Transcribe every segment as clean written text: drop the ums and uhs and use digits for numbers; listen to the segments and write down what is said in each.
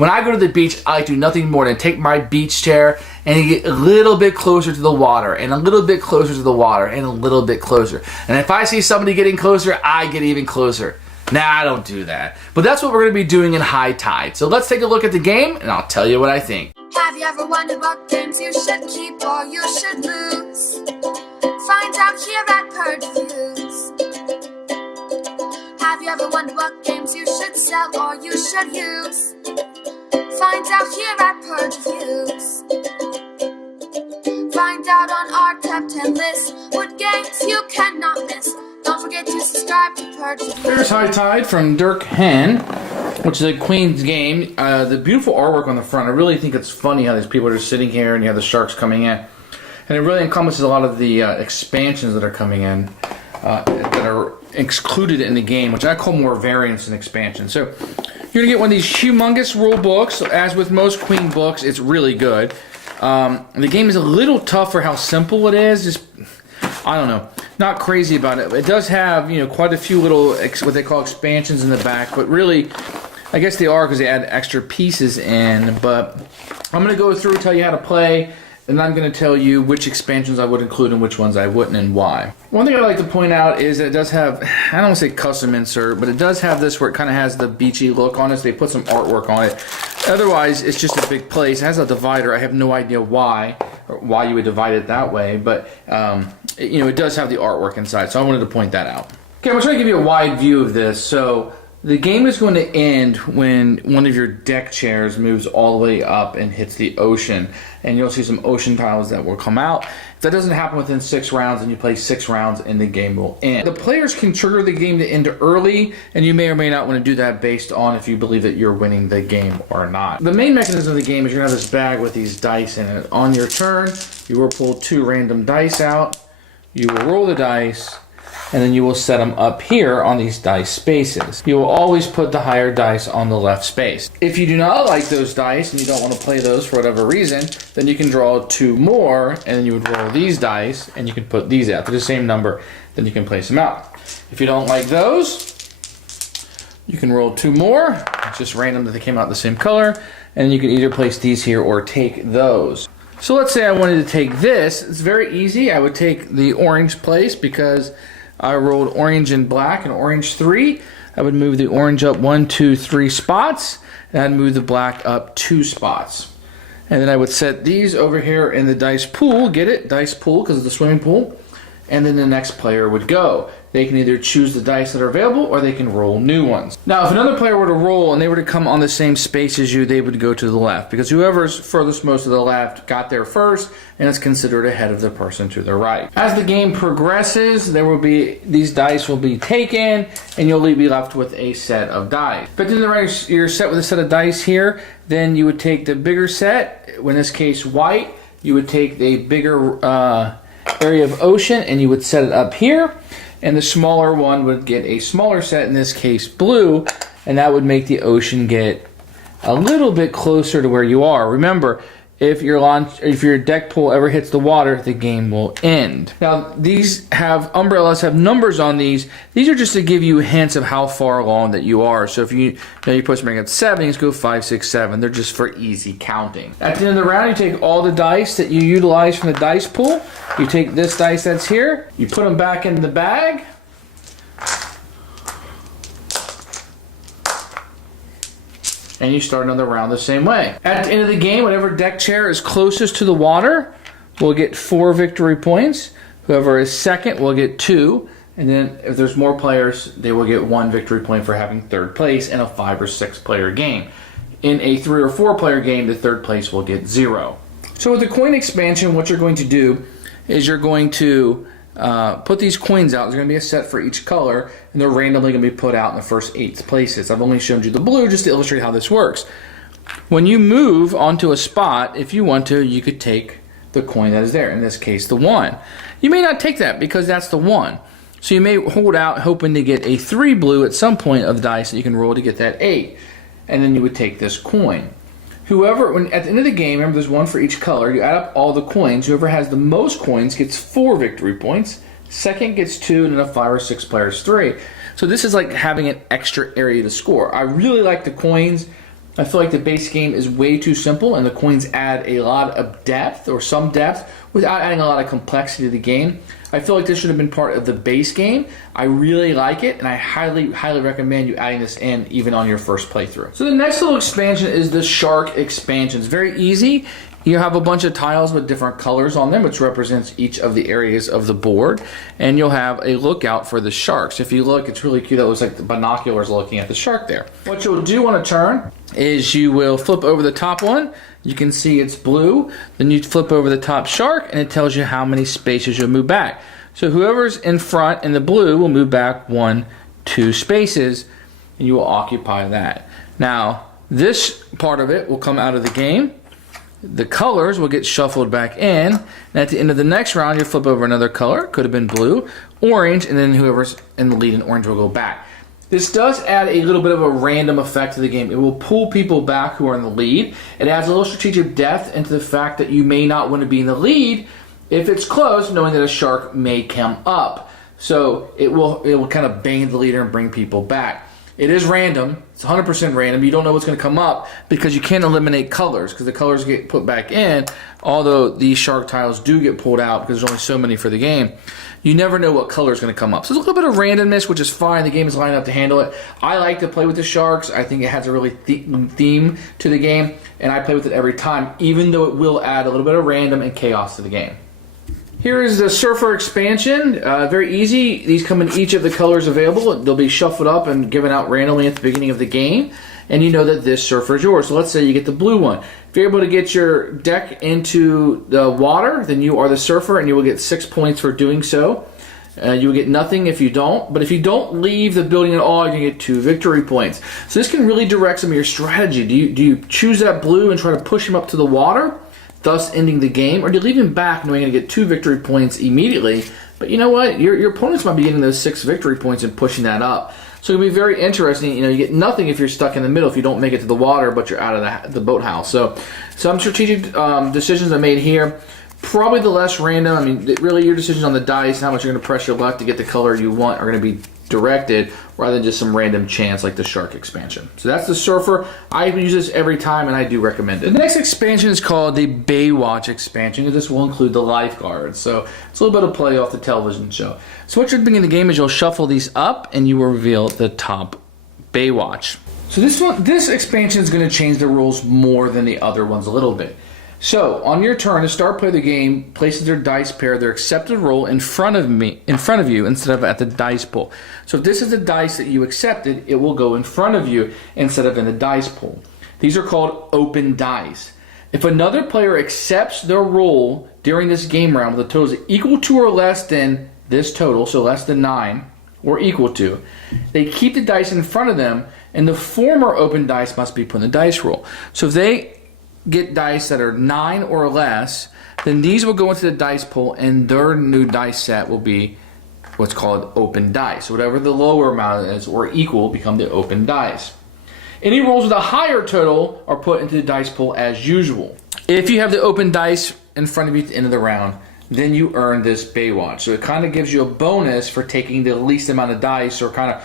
When I go to the beach, I do nothing more than take my beach chair and get a little bit closer to the water, and a little bit closer to the water, and a little bit closer. And if I see somebody getting closer, I get even closer. Nah, I don't do that. But that's what we're going to be doing in high tide. So let's take a look at the game, and I'll tell you what I think. Have you ever wondered what games you should keep or you should lose? Find out here at Purge Reviews. Have you ever wondered what games you should sell or you should use? Find out here at Purge Reviews. Find out on our top 10 list what games you cannot miss. Don't forget to subscribe to Purge Reviews. There's High Tide from Dirk, Henn, which is a Queen's game. The beautiful artwork on the front, I really think it's funny how these people are just sitting here and you have the sharks coming in. And it really encompasses a lot of the expansions that are coming in that are included in the game, which I call more variants than expansions. So you're going to get one of these humongous rule books. As with most Queen books, it's really good. The game is a little tough for how simple it is. Just, I don't know, not crazy about it. It does have, you know, quite a few little what they call expansions in the back, but really, I guess they are because they add extra pieces in. But I'm going to go through and tell you how to play, and I'm going to tell you which expansions I would include and which ones I wouldn't, and why. One thing I'd like to point out is that it does have, I don't want to say custom insert, but it does have this where it kind of has the beachy look on it. So they put some artwork on it. Otherwise, it's just a big place. It has a divider. I have no idea why you would divide it that way, but you know, it does have the artwork inside, so I wanted to point that out. Okay, I'm going to try to give you a wide view of this. So the game is going to end when one of your deck chairs moves all the way up and hits the ocean, and you'll see some ocean tiles that will come out. If that doesn't happen within 6 rounds, and you play 6 rounds, and the game will end. The players can trigger the game to end early, and you may or may not want to do that based on if you believe that you're winning the game or not. The main mechanism of the game is you're going to have this bag with these dice in it. On your turn, you will pull 2 random dice out, you will roll the dice, and then you will set them up here on these dice spaces. You will always put the higher dice on the left space. If you do not like those dice and you don't want to play those for whatever reason, then you can draw 2 more, and then you would roll these dice, and you can put these out. They're the same number, then you can place them out. If you don't like those, you can roll 2 more. It's just random that they came out the same color, and you can either place these here or take those. So let's say I wanted to take this. It's very easy. I would take the orange place because I rolled orange and black and orange 3. I would move the orange up 1, 2, 3 spots, and I'd move the black up 2 spots. And then I would set these over here in the dice pool. Get it? Dice pool because of the swimming pool. And then the next player would go. They can either choose the dice that are available or they can roll new ones. Now, if another player were to roll and they were to come on the same space as you, they would go to the left, because whoever's furthest most to the left got there first, and it's considered ahead of the person to the right. As the game progresses, there will be, these dice will be taken, and you'll be left with a set of dice. But then you're set with a set of dice here, then you would take the bigger set, in this case white, you would take the bigger area of ocean and you would set it up here, and the smaller one would get a smaller set, in this case blue, and that would make the ocean get a little bit closer to where you are. Remember, if your deck pool ever hits the water, the game will end. Now, these have umbrellas, have numbers on these. These are just to give you hints of how far along that you are. So if you're supposed to bring up 7, you just go 5, 6, 7. They're just for easy counting. At the end of the round, you take all the dice that you utilize from the dice pool. You take this dice that's here, you put them back in the bag. And you start another round the same way. At the end of the game, whatever deck chair is closest to the water will get 4 victory points. Whoever is second will get 2. And then if there's more players, they will get 1 victory point for having 3rd place in a 5 or 6 player game. In a 3 or 4 player game, the 3rd place will get 0. So with the coin expansion, what you're going to do is you're going to put these coins out. There's going to be a set for each color, and they're randomly going to be put out in the first 8 places. I've only shown you the blue just to illustrate how this works. When you move onto a spot, if you want to, you could take the coin that is there, in this case the 1. You may not take that because that's the 1. So you may hold out hoping to get a 3 blue at some point of the dice that you can roll to get that 8. And then you would take this coin. Whoever, at the end of the game, remember there's 1 for each color, you add up all the coins. Whoever has the most coins gets 4 victory points. Second gets 2, and then a 5 or 6 players 3. So this is like having an extra area to score. I really like the coins. I feel like the base game is way too simple, and the coins add a lot of depth, or some depth, without adding a lot of complexity to the game. I feel like this should have been part of the base game. I really like it, and I highly, highly recommend you adding this in even on your first playthrough. So the next little expansion is the Shark Expansion. It's very easy. You have a bunch of tiles with different colors on them, which represents each of the areas of the board, and you'll have a lookout for the sharks. If you look, it's really cute. That looks like the binoculars looking at the shark there. What you'll do on a turn is you will flip over the top one. You can see it's blue. Then you flip over the top shark, and it tells you how many spaces you'll move back. So whoever's in front in the blue will move back 1, 2 spaces, and you will occupy that. Now, this part of it will come out of the game. The colors will get shuffled back in, and at the end of the next round, you'll flip over another color. Could have been blue, orange, and then whoever's in the lead in orange will go back. This does add a little bit of a random effect to the game. It will pull people back who are in the lead. It adds a little strategic depth into the fact that you may not want to be in the lead if it's close, knowing that a shark may come up. So it will kind of bang the leader and bring people back. It is random. It's 100% random. You don't know what's going to come up because you can't eliminate colors because the colors get put back in, although these shark tiles do get pulled out because there's only so many for the game. You never know what color is going to come up. So there's a little bit of randomness, which is fine. The game is lined up to handle it. I like to play with the sharks. I think it has a really theme to the game, and I play with it every time, even though it will add a little bit of random and chaos to the game. Here is the Surfer Expansion. Very easy. These come in each of the colors available. They'll be shuffled up and given out randomly at the beginning of the game. And you know that this surfer is yours. So let's say you get the blue one. If you're able to get your deck into the water, then you are the surfer, and you will get 6 points for doing so. You will get nothing if you don't. But if you don't leave the building at all, you can get 2 victory points. So this can really direct some of your strategy. Do you choose that blue and try to push him up to the water, thus ending the game, or do you leave him back knowing you're going to get 2 victory points immediately? But you know what? Your opponents might be getting those 6 victory points and pushing that up. So it'll be very interesting. You know, you get nothing if you're stuck in the middle if you don't make it to the water, but you're out of the boathouse. So some strategic decisions are made here. Probably the less random. I mean, really your decisions on the dice, how much you're going to press your luck to get the color you want, are going to be directed rather than just some random chance like the Shark Expansion. So that's the Surfer. I use this every time, and I do recommend it. The next expansion is called the Baywatch Expansion, and this will include the lifeguards. So it's a little bit of play off the television show. So what you're doing in the game is you'll shuffle these up, and you will reveal the top Baywatch. So this expansion is going to change the rules more than the other ones a little bit. So, on your turn, the star player of the game places their dice pair, their accepted roll in front of you instead of at the dice pool. So if this is the dice that you accepted, it will go in front of you instead of in the dice pool. These are called open dice. If another player accepts their roll during this game round with a total equal to or less than this total, so less than 9 or equal to, they keep the dice in front of them, and the former open dice must be put in the dice roll. So if they get dice that are 9 or less, then these will go into the dice pool, and their new dice set will be what's called open dice. So whatever the lower amount is or equal become the open dice. Any rolls with a higher total are put into the dice pool as usual. If you have the open dice in front of you at the end of the round, then you earn this Baywatch. So it kind of gives you a bonus for taking the least amount of dice, or kind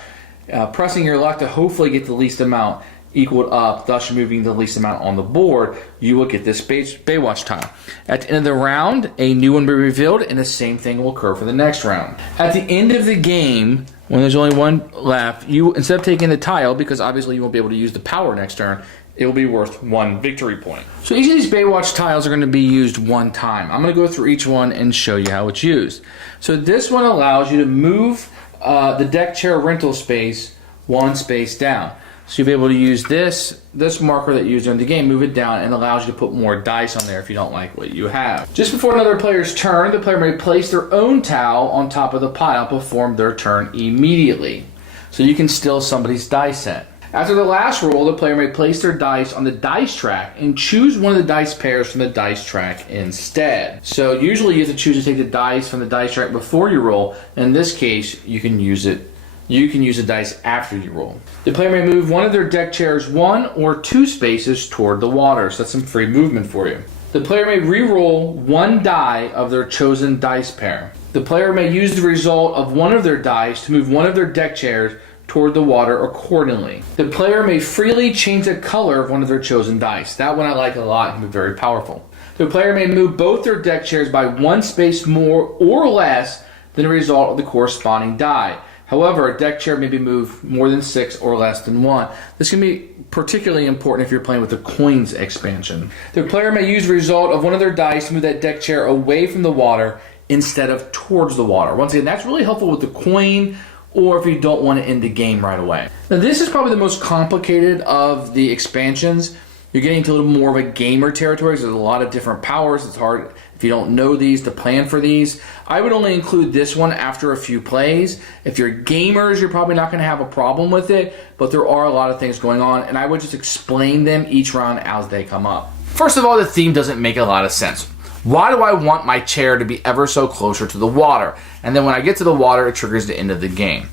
of pressing your luck to hopefully get the least amount equaled up, thus removing the least amount on the board. You will get this Baywatch tile. At the end of the round, a new one will be revealed, and the same thing will occur for the next round. At the end of the game, when there's only one left, you, instead of taking the tile, because obviously you won't be able to use the power next turn, it will be worth 1 victory point. So each of these Baywatch tiles are going to be used one time. I'm going to go through each one and show you how it's used. So this one allows you to move the deck chair rental space 1 space down. So you'll be able to use this marker that you used in the game, move it down, and allows you to put more dice on there if you don't like what you have. Just before another player's turn, the player may place their own towel on top of the pile and perform their turn immediately. So you can steal somebody's dice set. After the last roll, the player may place their dice on the dice track and choose one of the dice pairs from the dice track instead. So usually you have to choose to take the dice from the dice track before you roll. In this case, you can use the dice after you roll. The player may move one of their deck chairs 1 or 2 spaces toward the water, so that's some free movement for you. The player may re-roll 1 die of their chosen dice pair. The player may use the result of one of their dice to move one of their deck chairs toward the water accordingly. The player may freely change the color of one of their chosen dice. That one I like a lot and be very powerful. The player may move both their deck chairs by one space more or less than the result of the corresponding die. However, a deck chair may be moved more than 6 or less than 1. This can be particularly important if you're playing with the coins expansion. The player may use the result of one of their dice to move that deck chair away from the water instead of towards the water. Once again, that's really helpful with the coin or if you don't want to end the game right away. Now, this is probably the most complicated of the expansions. You're getting into a little more of a gamer territory. There's a lot of different powers. It's hard, if you don't know these, to plan for these. I would only include this one after a few plays. If you're gamers, you're probably not going to have a problem with it, but there are a lot of things going on, and I would just explain them each round as they come up. First of all, the theme doesn't make a lot of sense. Why do I want my chair to be ever so closer to the water? And then when I get to the water, it triggers the end of the game.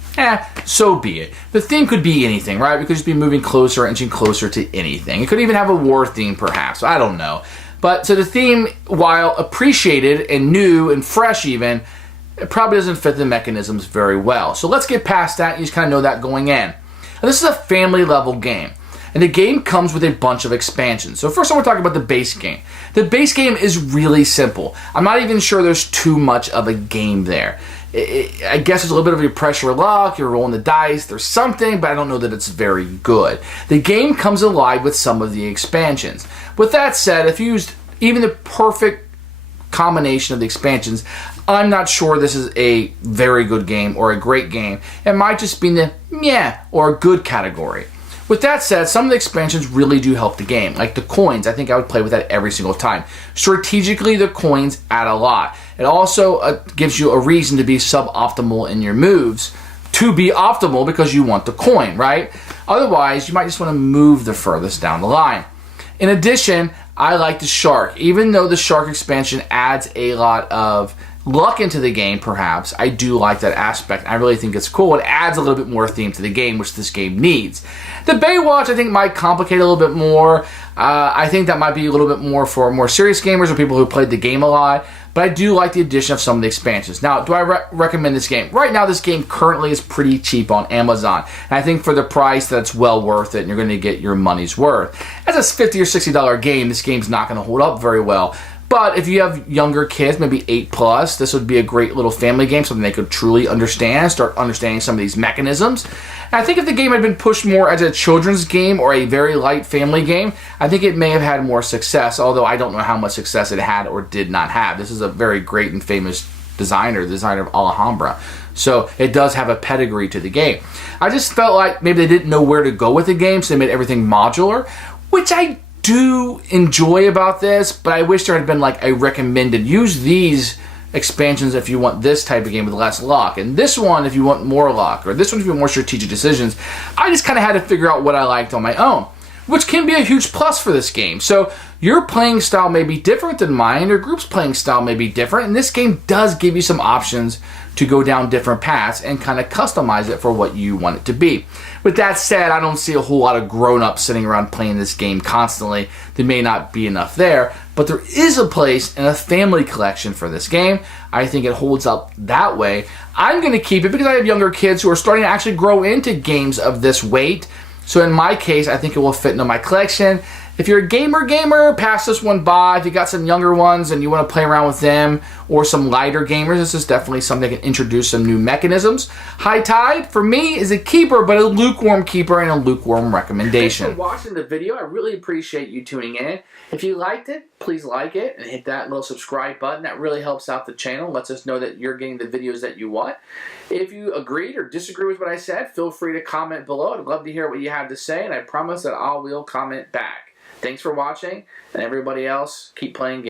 So be it. The theme could be anything, right? We could just be moving closer, inching closer to anything. It could even have a war theme, perhaps. I don't know. But so the theme, while appreciated and new and fresh even, it probably doesn't fit the mechanisms very well. So let's get past that. You just kind of know that going in. Now, this is a family level game. And the game comes with a bunch of expansions. So first I want to talk about the base game. The base game is really simple. I'm not even sure there's too much of a game there. I guess there's a little bit of your pressure luck, you're rolling the dice, there's something, but I don't know that it's very good. The game comes alive with some of the expansions. With that said, if you used even the perfect combination of the expansions, I'm not sure this is a very good game or a great game. It might just be in the meh or good category. With that said, some of the expansions really do help the game. Like the coins, I think I would play with that every single time. Strategically, the coins add a lot. It also gives you a reason to be suboptimal in your moves, to be optimal because you want the coin, right? Otherwise, you might just want to move the furthest down the line. In addition, I like the shark. Even though the shark expansion adds a lot of luck into the game, perhaps, I do like that aspect. I really think it's cool. It adds a little bit more theme to the game, which this game needs. The Baywatch, I think, might complicate a little bit more. I think that might be a little bit more for more serious gamers or people who played the game a lot. But I do like the addition of some of the expansions. Now, do I recommend this game? Right now, this game currently is pretty cheap on Amazon. And I think for the price, that's well worth it, and you're going to get your money's worth. As a $50 or $60 game, this game's not going to hold up very well. But if you have younger kids, maybe 8+, this would be a great little family game, something they could truly understand, start understanding some of these mechanisms. And I think if the game had been pushed more as a children's game or a very light family game, I think it may have had more success, although I don't know how much success it had or did not have. This is a very great and famous designer, the designer of Alhambra. So it does have a pedigree to the game. I just felt like maybe they didn't know where to go with the game, so they made everything modular, which I do enjoy about this, but I wish there had been like a recommended, use these expansions if you want this type of game with less luck, and this one if you want more luck, or this one if you want more strategic decisions. I just kind of had to figure out what I liked on my own, which can be a huge plus for this game. So your playing style may be different than mine, your group's playing style may be different, and this game does give you some options to go down different paths and kind of customize it for what you want it to be. With that said, I don't see a whole lot of grown-ups sitting around playing this game constantly. There may not be enough there, but there is a place in a family collection for this game. I think it holds up that way. I'm going to keep it because I have younger kids who are starting to actually grow into games of this weight. So in my case, I think it will fit into my collection. If you're a gamer, pass this one by. If you got some younger ones and you want to play around with them, or some lighter gamers, this is definitely something that can introduce some new mechanisms. High Tide, for me, is a keeper, but a lukewarm keeper and a lukewarm recommendation. Thanks for watching the video. I really appreciate you tuning in. If you liked it, please like it and hit that little subscribe button. That really helps out the channel, lets us know that you're getting the videos that you want. If you agreed or disagree with what I said, feel free to comment below. I'd love to hear what you have to say, and I promise that I will comment back. Thanks for watching, and everybody else, keep playing games.